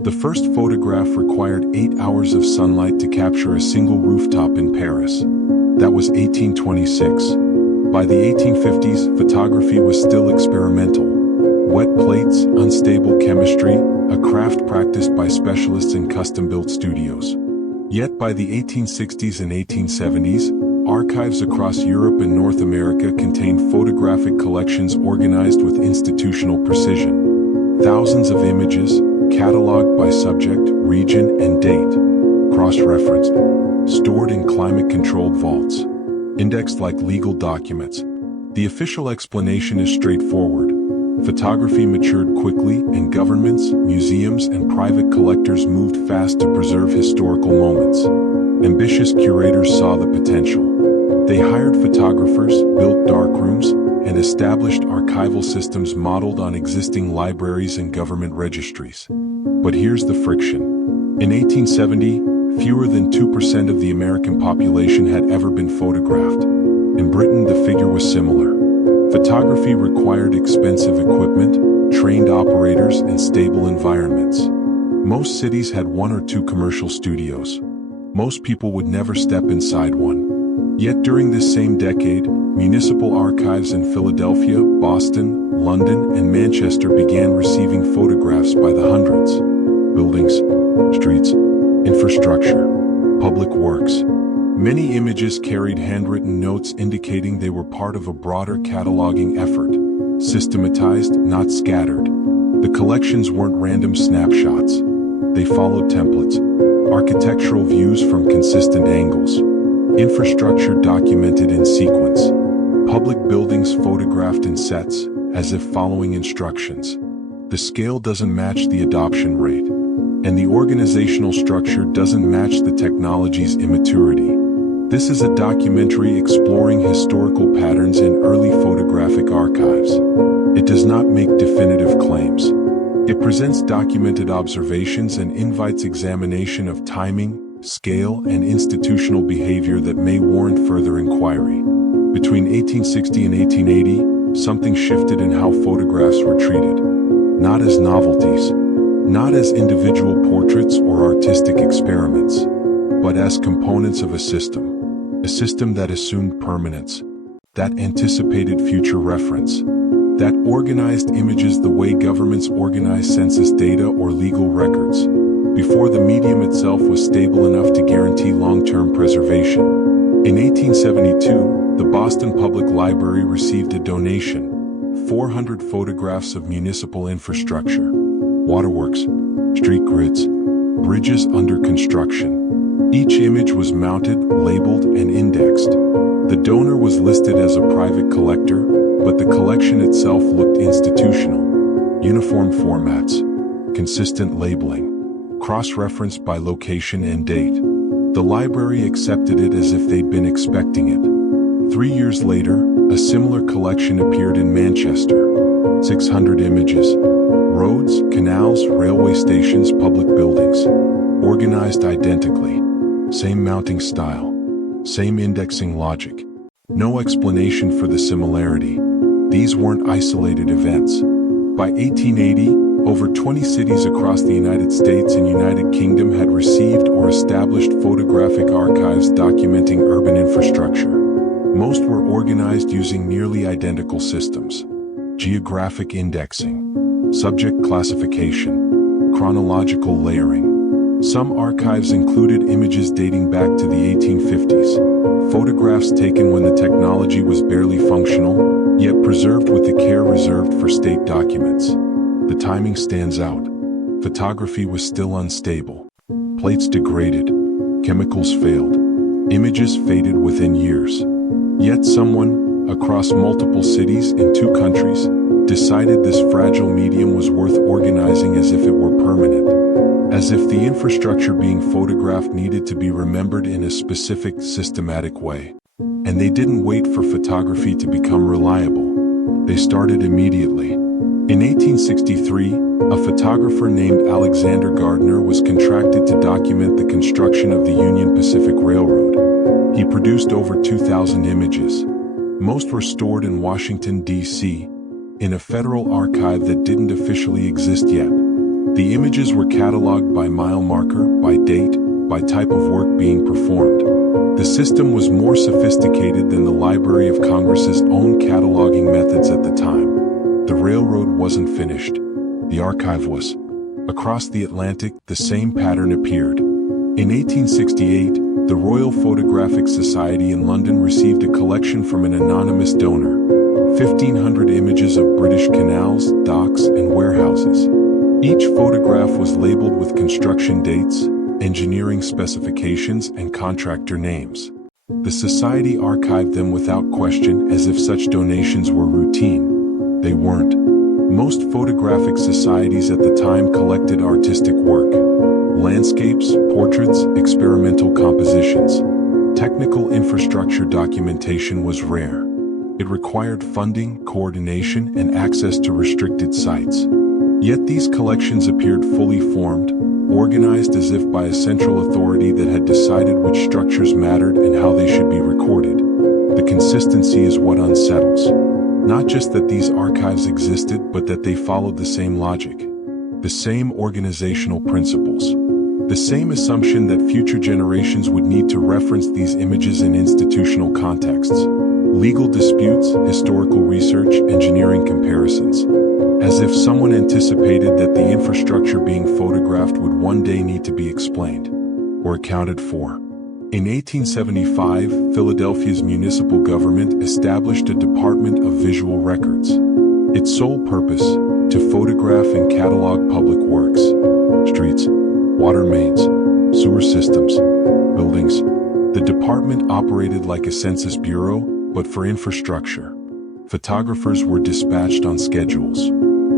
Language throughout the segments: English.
The first photograph required 8 hours of sunlight to capture a single rooftop in Paris. That was 1826. By the 1850s, photography was still experimental. Wet plates, unstable chemistry, a craft practiced by specialists in custom-built studios. Yet by the 1860s and 1870s, archives across Europe and North America contained photographic collections organized with institutional precision. Thousands of images, cataloged by subject, region, and date, cross-referenced, stored in climate-controlled vaults, indexed like legal documents. The official explanation is straightforward. Photography matured quickly, and governments, museums, and private collectors moved fast to preserve historical moments. Ambitious curators saw the potential. They hired photographers, built darkrooms, and established archival systems modeled on existing libraries and government registries. But here's the friction. In 1870, fewer than 2% of the American population had ever been photographed. In Britain, the figure was similar. Photography required expensive equipment, trained operators, and stable environments. Most cities had one or two commercial studios. Most people would never step inside one. Yet during this same decade, municipal archives in Philadelphia, Boston, London, and Manchester began receiving photographs by the hundreds. Buildings, streets, infrastructure, public works. Many images carried handwritten notes indicating they were part of a broader cataloging effort, systematized, not scattered. The collections weren't random snapshots. They followed templates, architectural views from consistent angles, infrastructure documented in sequence, public buildings photographed in sets, as if following instructions. The scale doesn't match the adoption rate, and the organizational structure doesn't match the technology's immaturity. This is a documentary exploring historical patterns in early photographic archives. It does not make definitive claims. It presents documented observations and invites examination of timing, scale, and institutional behavior that may warrant further inquiry. Between 1860 and 1880, something shifted in how photographs were treated. Not as novelties, not as individual portraits or artistic experiments, but as components of a system that assumed permanence, that anticipated future reference, that organized images the way governments organize census data or legal records, before the medium itself was stable enough to guarantee long-term preservation. In 1872, the Boston Public Library received a donation, 400 photographs of municipal infrastructure, waterworks, street grids, bridges under construction. Each image was mounted, labeled, and indexed. The donor was listed as a private collector, but the collection itself looked institutional. Uniform formats, consistent labeling, cross-referenced by location and date. The library accepted it as if they'd been expecting it. 3 years later, a similar collection appeared in Manchester. 600 images. Roads, canals, railway stations, public buildings. Organized identically. Same mounting style. Same indexing logic. No explanation for the similarity. These weren't isolated events. By 1880, over 20 cities across the United States and United Kingdom had received or established photographic archives documenting urban infrastructure. Most were organized using nearly identical systems. Geographic indexing, subject classification, chronological layering. Some archives included images dating back to the 1850s, photographs taken when the technology was barely functional, yet preserved with the care reserved for state documents. The timing stands out. Photography was still unstable. Plates degraded. Chemicals failed. Images faded within years. Yet someone, across multiple cities in 2 countries, decided this fragile medium was worth organizing as if it were permanent. As if the infrastructure being photographed needed to be remembered in a specific, systematic way. And they didn't wait for photography to become reliable. They started immediately. In 1863, a photographer named Alexander Gardner was contracted to document the construction of the Union Pacific Railroad. He produced over 2,000 images. Most were stored in Washington, D.C., in a federal archive that didn't officially exist yet. The images were cataloged by mile marker, by date, by type of work being performed. The system was more sophisticated than the Library of Congress's own cataloging methods at the time. The railroad wasn't finished. The archive was. Across the Atlantic, the same pattern appeared. In 1868, the Royal Photographic Society in London received a collection from an anonymous donor. 1,500 images of British canals, docks, and warehouses. Each photograph was labeled with construction dates, engineering specifications, and contractor names. The Society archived them without question as if such donations were routine. They weren't. Most photographic societies at the time collected artistic work. Landscapes, portraits, experimental compositions. Technical infrastructure documentation was rare. It required funding, coordination, and access to restricted sites. Yet these collections appeared fully formed, organized as if by a central authority that had decided which structures mattered and how they should be recorded. The consistency is what unsettles. Not just that these archives existed, but that they followed the same logic. The same organizational principles. The same assumption that future generations would need to reference these images in institutional contexts. Legal disputes, historical research, engineering comparisons. As if someone anticipated that the infrastructure being photographed would one day need to be explained or accounted for. In 1875, Philadelphia's municipal government established a Department of Visual Records. Its sole purpose, to photograph and catalog public works, streets, water mains, sewer systems, buildings. The department operated like a census bureau, but for infrastructure. Photographers were dispatched on schedules.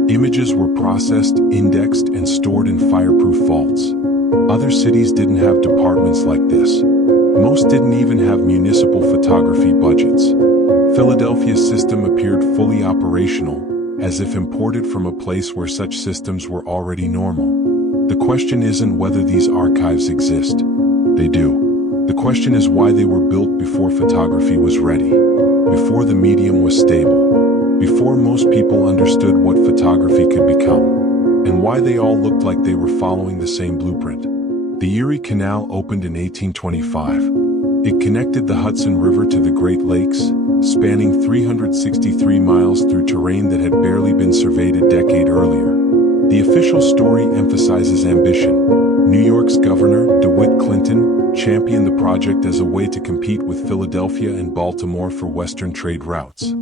Images were processed, indexed, and stored in fireproof vaults. Other cities didn't have departments like this. Most didn't even have municipal photography budgets. Philadelphia's system appeared fully operational, as if imported from a place where such systems were already normal. The question isn't whether these archives exist. They do. The question is why they were built before photography was ready, before the medium was stable, before most people understood what photography could become, and why they all looked like they were following the same blueprint. The Erie Canal opened in 1825. It connected the Hudson River to the Great Lakes, spanning 363 miles through terrain that had barely been surveyed a decade earlier. The official story emphasizes ambition. New York's Governor, DeWitt Clinton, championed the project as a way to compete with Philadelphia and Baltimore for Western trade routes.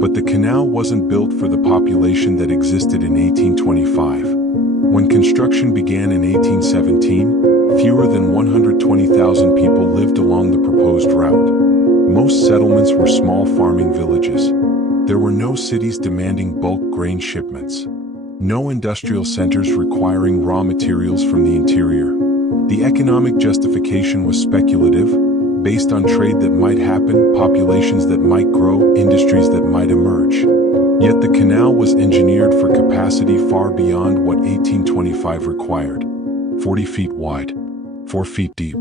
But the canal wasn't built for the population that existed in 1825. When construction began in 1817, fewer than 120,000 people lived along the proposed route. Most settlements were small farming villages. There were no cities demanding bulk grain shipments. No industrial centers requiring raw materials from the interior. The economic justification was speculative, based on trade that might happen, populations that might grow, industries that might emerge. Yet the canal was engineered for capacity far beyond what 1825 required. 40 feet wide, 4 feet deep,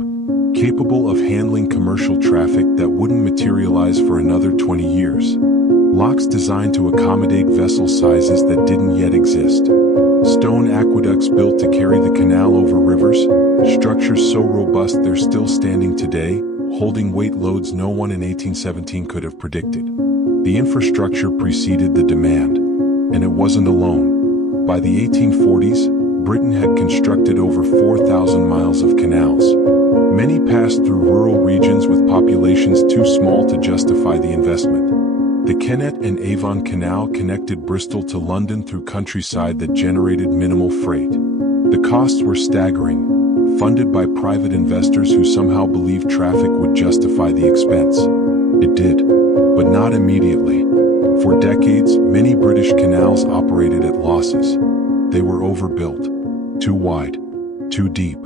capable of handling commercial traffic that wouldn't materialize for another 20 years. Locks designed to accommodate vessel sizes that didn't yet exist. Stone aqueducts built to carry the canal over rivers, structures so robust they're still standing today, holding weight loads no one in 1817 could have predicted. The infrastructure preceded the demand, and it wasn't alone. By the 1840s, Britain had constructed over 4,000 miles of canals. Many passed through rural regions with populations too small to justify the investment. The Kennet and Avon Canal connected Bristol to London through countryside that generated minimal freight. The costs were staggering, funded by private investors who somehow believed traffic would justify the expense. It did, but not immediately. For decades, many British canals operated at losses. They were overbuilt, too wide, too deep.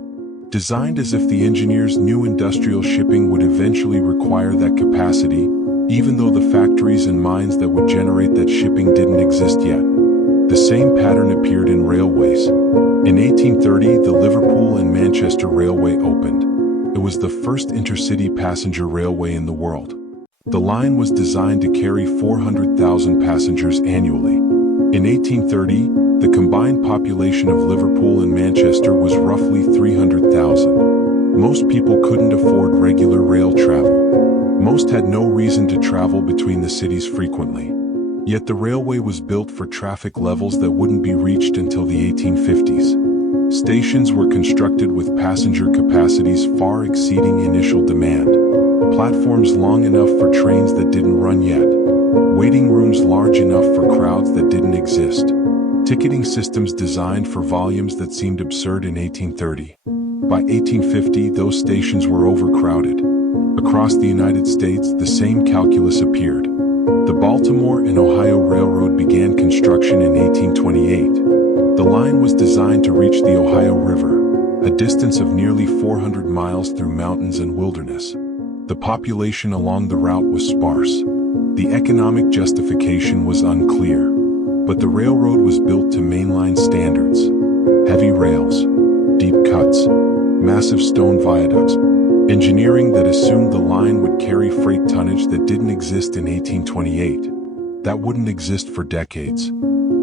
Designed as if the engineers knew industrial shipping would eventually require that capacity, even though the factories and mines that would generate that shipping didn't exist yet. The same pattern appeared in railways. In 1830, the Liverpool and Manchester Railway opened. It was the first intercity passenger railway in the world. The line was designed to carry 400,000 passengers annually. In 1830, the combined population of Liverpool and Manchester was roughly 300,000. Most people couldn't afford regular rail travel. Most had no reason to travel between the cities frequently. Yet the railway was built for traffic levels that wouldn't be reached until the 1850s. Stations were constructed with passenger capacities far exceeding initial demand. Platforms long enough for trains that didn't run yet. Waiting rooms large enough for crowds that didn't exist. Ticketing systems designed for volumes that seemed absurd in 1830. By 1850, those stations were overcrowded. Across the United States, the same calculus appeared. The Baltimore and Ohio Railroad began construction in 1828. The line was designed to reach the Ohio River, a distance of nearly 400 miles through mountains and wilderness. The population along the route was sparse. The economic justification was unclear, but the railroad was built to mainline standards. Heavy rails, deep cuts, massive stone viaducts, engineering that assumed the line would carry freight tonnage that didn't exist in 1828. That wouldn't exist for decades.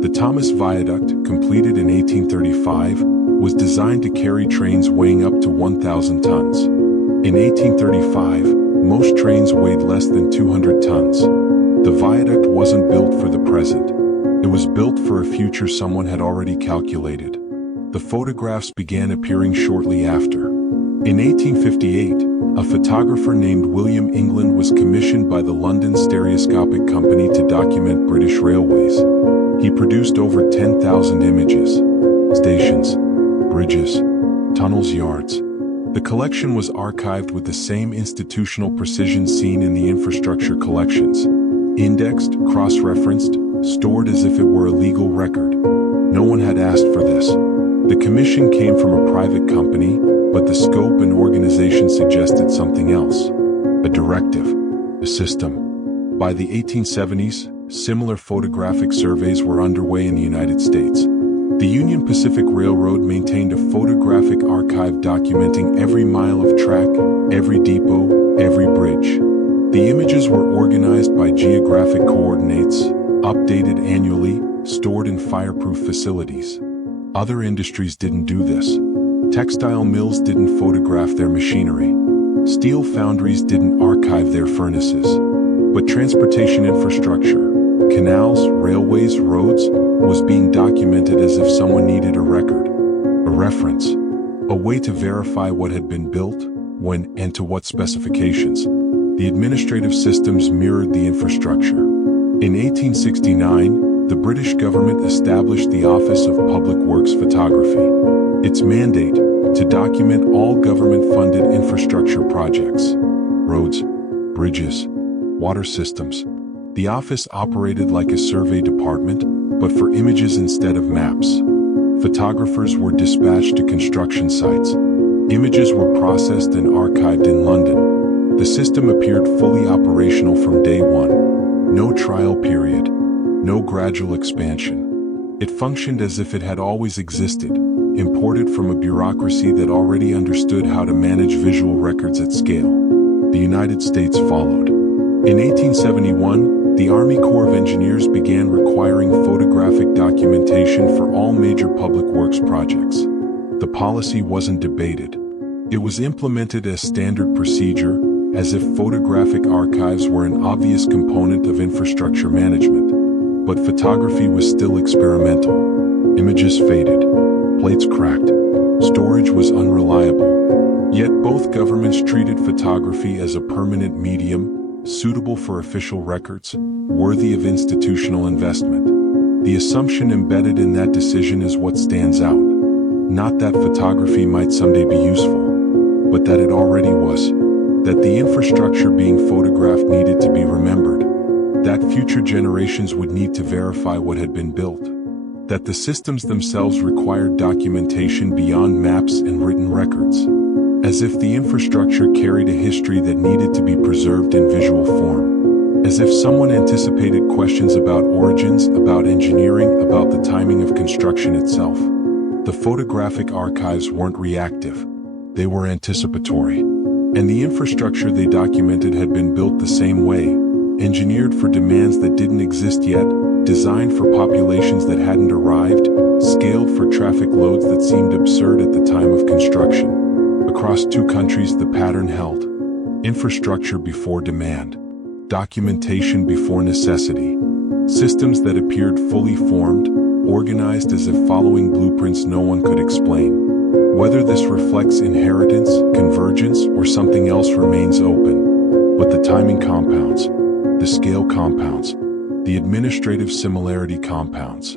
The Thomas Viaduct, completed in 1835, was designed to carry trains weighing up to 1,000 tons. In 1835, most trains weighed less than 200 tons. The viaduct wasn't built for the present. It was built for a future someone had already calculated. The photographs began appearing shortly after. In 1858, a photographer named William England was commissioned by the London Stereoscopic Company to document British railways. He produced over 10,000 images, stations, bridges, tunnels, yards. The collection was archived with the same institutional precision seen in the infrastructure collections. Indexed, cross-referenced, stored as if it were a legal record. No one had asked for this. The commission came from a private company, but the scope and organization suggested something else. A directive, a system. By the 1870s, similar photographic surveys were underway in the United States. The Union Pacific Railroad maintained a photographic archive documenting every mile of track, every depot, every bridge. The images were organized by geographic coordinates, updated annually, stored in fireproof facilities. Other industries didn't do this. Textile mills didn't photograph their machinery. Steel foundries didn't archive their furnaces. But transportation infrastructure, canals, railways, roads, was being documented as if someone needed a record, a reference, a way to verify what had been built, when, and to what specifications. The administrative systems mirrored the infrastructure. In 1869, the British government established the Office of Public Works Photography. Its mandate, to document all government-funded infrastructure projects, roads, bridges, water systems. The office operated like a survey department, but for images instead of maps. Photographers were dispatched to construction sites. Images were processed and archived in London. The system appeared fully operational from day one. No trial period. No gradual expansion. It functioned as if it had always existed, imported from a bureaucracy that already understood how to manage visual records at scale. The United States followed. In 1871, the Army Corps of Engineers began requiring photographic documentation for all major public works projects. The policy wasn't debated. It was implemented as standard procedure, as if photographic archives were an obvious component of infrastructure management. But photography was still experimental. Images faded. Plates cracked. Storage was unreliable. Yet both governments treated photography as a permanent medium, suitable for official records, worthy of institutional investment. The assumption embedded in that decision is what stands out. Not that photography might someday be useful, but that it already was. That the infrastructure being photographed needed to be remembered. That future generations would need to verify what had been built. That the systems themselves required documentation beyond maps and written records. As if the infrastructure carried a history that needed to be preserved in visual form. As if someone anticipated questions about origins, about engineering, about the timing of construction itself. The photographic archives weren't reactive. They were anticipatory. And the infrastructure they documented had been built the same way, engineered for demands that didn't exist yet, designed for populations that hadn't arrived, scaled for traffic loads that seemed absurd at the time of construction. Across two countries, the pattern held. Infrastructure before demand. Documentation before necessity. Systems that appeared fully formed, organized as if following blueprints no one could explain. Whether this reflects inheritance, convergence, or something else remains open. But the timing compounds, the scale compounds, the administrative similarity compounds.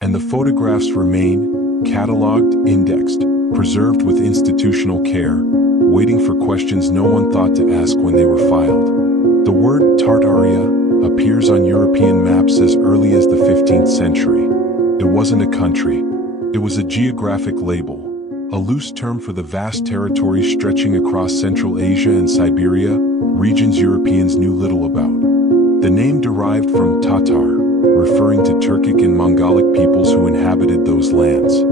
And the photographs remain, catalogued, indexed, preserved with institutional care, waiting for questions no one thought to ask when they were filed. The word Tartaria appears on European maps as early as the 15th century. It wasn't a country, it was a geographic label, a loose term for the vast territories stretching across Central Asia and Siberia, regions Europeans knew little about. The name derived from Tatar, referring to Turkic and Mongolic peoples who inhabited those lands.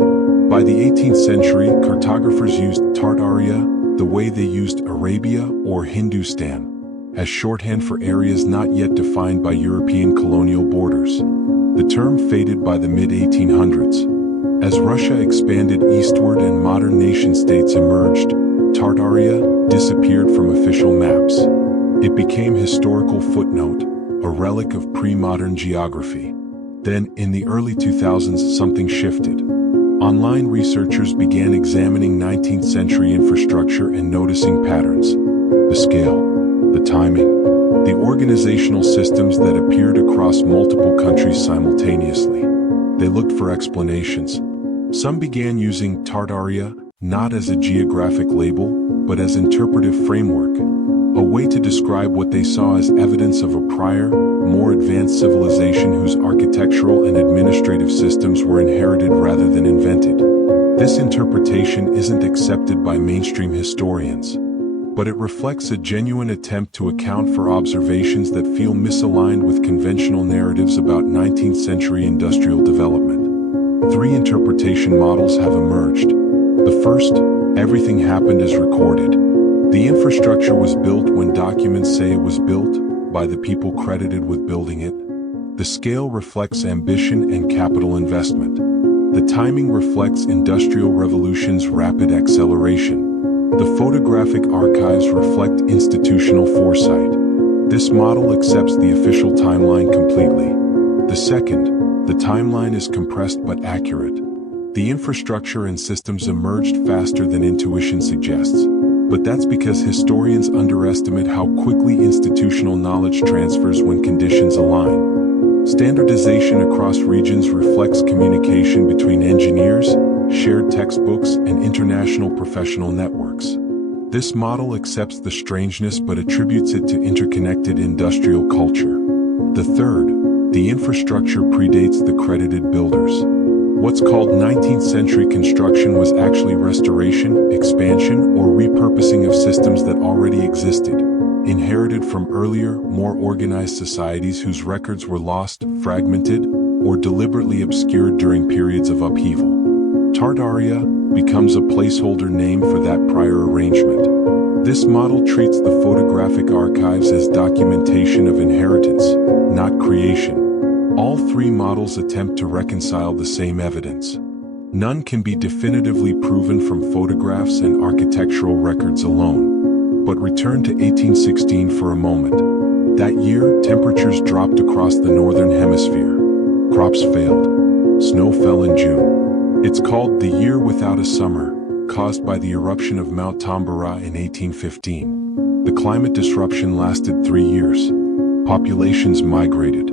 By the 18th century, cartographers used Tartaria the way they used Arabia or Hindustan, as shorthand for areas not yet defined by European colonial borders. The term faded by the mid-1800s. As Russia expanded eastward and modern nation-states emerged, Tartaria disappeared from official maps. It became historical footnote, a relic of pre-modern geography. Then, in the early 2000s, something shifted. Online researchers began examining 19th century infrastructure and noticing patterns. The scale, the timing, the organizational systems that appeared across multiple countries simultaneously. They looked for explanations. Some began using Tartaria not as a geographic label, but as interpretive framework, a way to describe what they saw as evidence of a prior, more advanced civilization whose architectural and administrative systems were inherited rather than invented. This interpretation isn't accepted by mainstream historians, but it reflects a genuine attempt to account for observations that feel misaligned with conventional narratives about 19th century industrial development. Three interpretation models have emerged. The first, everything happened as recorded. The infrastructure was built when documents say it was built, by the people credited with building it. The scale reflects ambition and capital investment. The timing reflects industrial revolution's rapid acceleration. The photographic archives reflect institutional foresight. This model accepts the official timeline completely. The second, the timeline is compressed but accurate. The infrastructure and systems emerged faster than intuition suggests. But that's because historians underestimate how quickly institutional knowledge transfers when conditions align. Standardization across regions reflects communication between engineers, shared textbooks, and international professional networks. This model accepts the strangeness but attributes it to interconnected industrial culture. The third, the infrastructure predates the credited builders. What's called 19th century construction was actually restoration, expansion, or repurposing of systems that already existed, inherited from earlier, more organized societies whose records were lost, fragmented, or deliberately obscured during periods of upheaval. Tartaria becomes a placeholder name for that prior arrangement. This model treats the photographic archives as documentation of inheritance, not creation. All three models attempt to reconcile the same evidence. None can be definitively proven from photographs and architectural records alone. But return to 1816 for a moment. That year, temperatures dropped across the northern hemisphere. Crops failed. Snow fell in June. It's called the year without a summer, caused by the eruption of Mount Tambora in 1815. The climate disruption lasted 3 years. Populations migrated.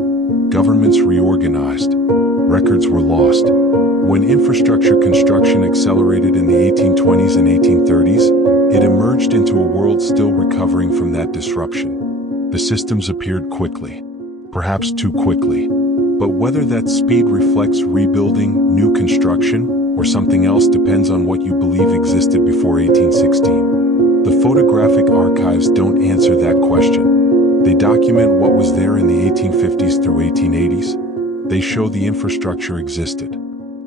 Governments reorganized. Records were lost. When infrastructure construction accelerated in the 1820s and 1830s, it emerged into a world still recovering from that disruption. The systems appeared quickly, perhaps too quickly. But whether that speed reflects rebuilding, new construction, or something else depends on what you believe existed before 1816. The photographic archives don't answer that question. They document what was there in the 1850s through 1880s. They show the infrastructure existed.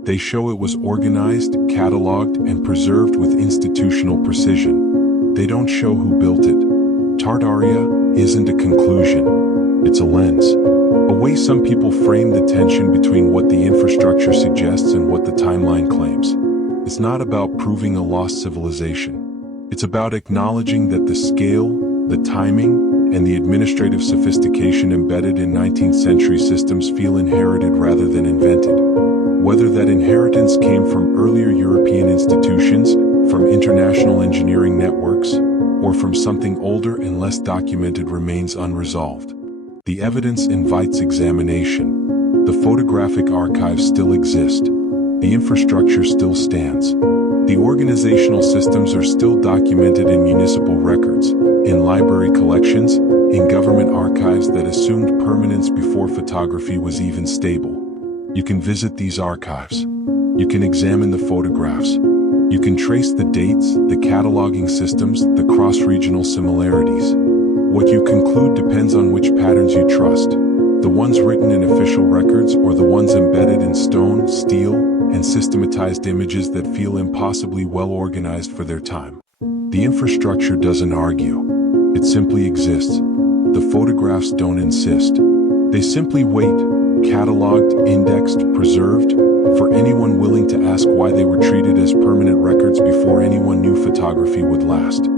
They show it was organized, cataloged, and preserved with institutional precision. They don't show who built it. Tartaria isn't a conclusion. It's a lens. A way some people frame the tension between what the infrastructure suggests and what the timeline claims. It's not about proving a lost civilization. It's about acknowledging that the scale, the timing, and the administrative sophistication embedded in 19th century systems feel inherited rather than invented. Whether that inheritance came from earlier European institutions, from international engineering networks, or from something older and less documented remains unresolved. The evidence invites examination. The photographic archives still exist. The infrastructure still stands. The organizational systems are still documented in municipal records, in library collections, in government archives that assumed permanence before photography was even stable. You can visit these archives. You can examine the photographs. You can trace the dates, the cataloging systems, the cross-regional similarities. What you conclude depends on which patterns you trust, the ones written in official records or the ones embedded in stone, steel, and systematized images that feel impossibly well organized for their time. The infrastructure doesn't argue. It simply exists. The photographs don't insist. They simply wait, cataloged, indexed, preserved, for anyone willing to ask why they were treated as permanent records before anyone knew photography would last.